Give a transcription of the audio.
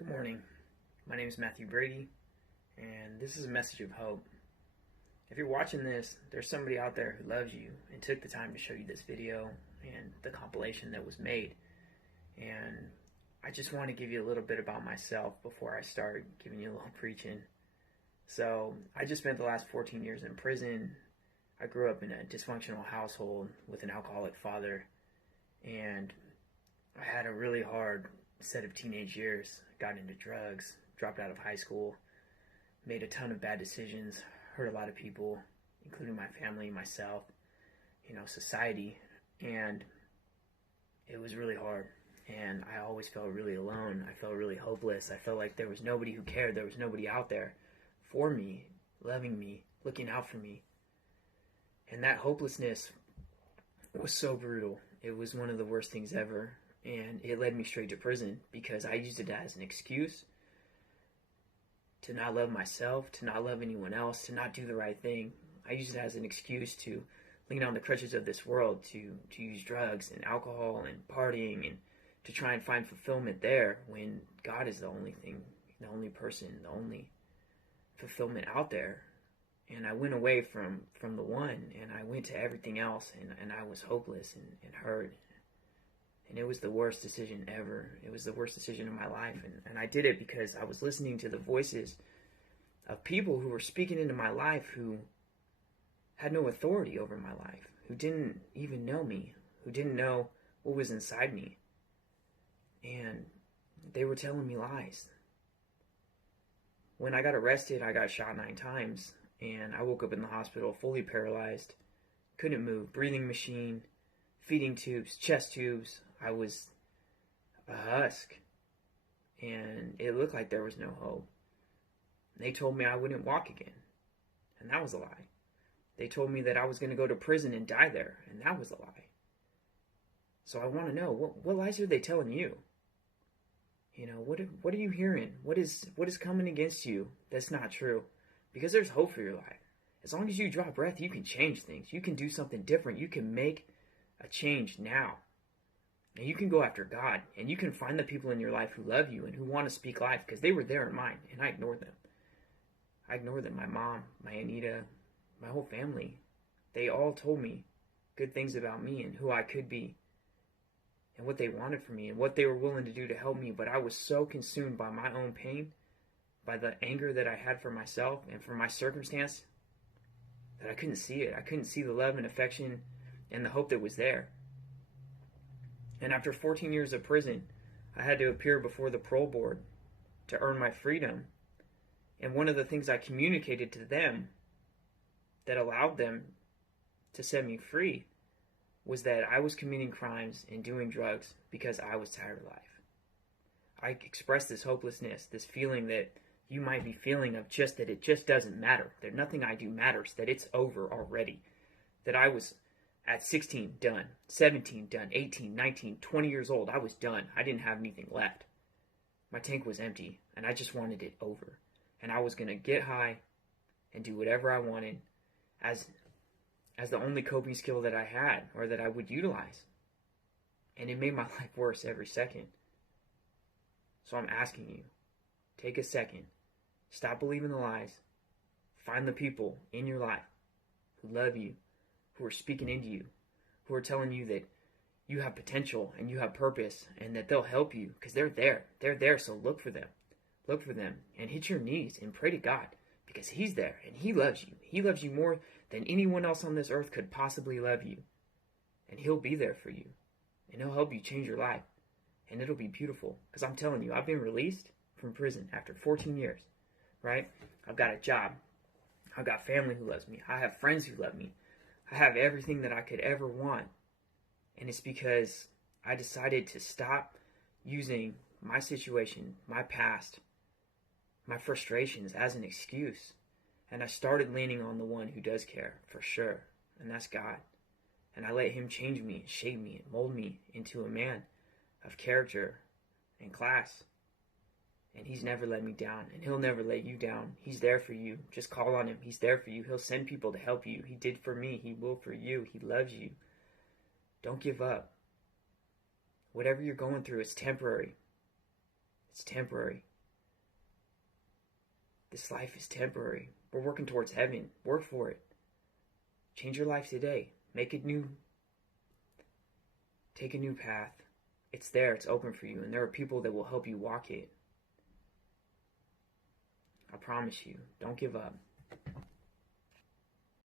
Good morning. My name is Matthew Brady, and this is a message of hope. If you're watching this, there's somebody out there who loves you and took the time to show you this video and the compilation that was made. And I just want to give you a little bit about myself before I start giving you a little preaching. So, I just spent the last 14 years in prison. I grew up in a dysfunctional household with an alcoholic father, and I had a really hard set of teenage years. Got into drugs, dropped out of high school, made a ton of bad decisions, hurt a lot of people, including my family, myself, society, and it was really hard. And I always felt really alone. I felt really hopeless. I felt like there was nobody who cared. There was nobody out there for me, loving me, looking out for me. And that hopelessness was so brutal. It was one of the worst things ever. And it led me straight to prison because I used it as an excuse to not love myself, to not love anyone else, to not do the right thing. I used it as an excuse to lean on the crutches of this world, to use drugs and alcohol and partying and to try and find fulfillment there when God is the only thing, the only person, the only fulfillment out there. And I went away from the one and I went to everything else, and I was hopeless and hurt. And it was the worst decision ever. It was the worst decision of my life. And I did it because I was listening to the voices of people who were speaking into my life who had no authority over my life, who didn't even know me, who didn't know what was inside me. And they were telling me lies. When I got arrested, I got shot 9 times. And I woke up in the hospital fully paralyzed, couldn't move, breathing machine, feeding tubes, chest tubes. I was a husk, and it looked like there was no hope. They told me I wouldn't walk again, and that was a lie. They told me that I was going to go to prison and die there, and that was a lie. So I want to know, what lies are they telling you? What are you hearing? What is coming against you that's not true? Because there's hope for your life. As long as you draw breath, you can change things. You can do something different. You can make a change now. And you can go after God, and you can find the people in your life who love you and who want to speak life, because they were there in mine, and I ignored them. I ignored them. My mom, my Anita, my whole family. They all told me good things about me and who I could be and what they wanted from me and what they were willing to do to help me. But I was so consumed by my own pain, by the anger that I had for myself and for my circumstance, that I couldn't see it. I couldn't see the love and affection and the hope that was there. And after 14 years of prison, I had to appear before the parole board to earn my freedom. And one of the things I communicated to them that allowed them to set me free was that I was committing crimes and doing drugs because I was tired of life. I expressed this hopelessness, this feeling that you might be feeling of just that it just doesn't matter, that nothing I do matters, that it's over already, that I was at 16, done. 17, done. 18, 19, 20 years old, I was done. I didn't have anything left. My tank was empty, and I just wanted it over. And I was going to get high and do whatever I wanted as the only coping skill that I had, or that I would utilize. And it made my life worse every second. So I'm asking you, take a second. Stop believing the lies. Find the people in your life who love you, who are speaking into you, who are telling you that you have potential and you have purpose and that they'll help you, because they're there. They're there, so look for them. Look for them and hit your knees and pray to God, because He's there and He loves you. He loves you more than anyone else on this earth could possibly love you. And He'll be there for you. And He'll help you change your life. And it'll be beautiful. Because I'm telling you, I've been released from prison after 14 years. Right? I've got a job. I've got family who loves me. I have friends who love me. I have everything that I could ever want. And it's because I decided to stop using my situation, my past, my frustrations as an excuse. And I started leaning on the one who does care, for sure. And that's God. And I let Him change me, shape me, and mold me into a man of character and class. And He's never let me down, and He'll never let you down. He's there for you. Just call on Him. He's there for you. He'll send people to help you. He did for me. He will for you. He loves you. Don't give up. Whatever you're going through is temporary. It's temporary. This life is temporary. We're working towards heaven. Work for it. Change your life today. Make it new. Take a new path. It's there. It's open for you. And there are people that will help you walk it. I promise you. Don't give up.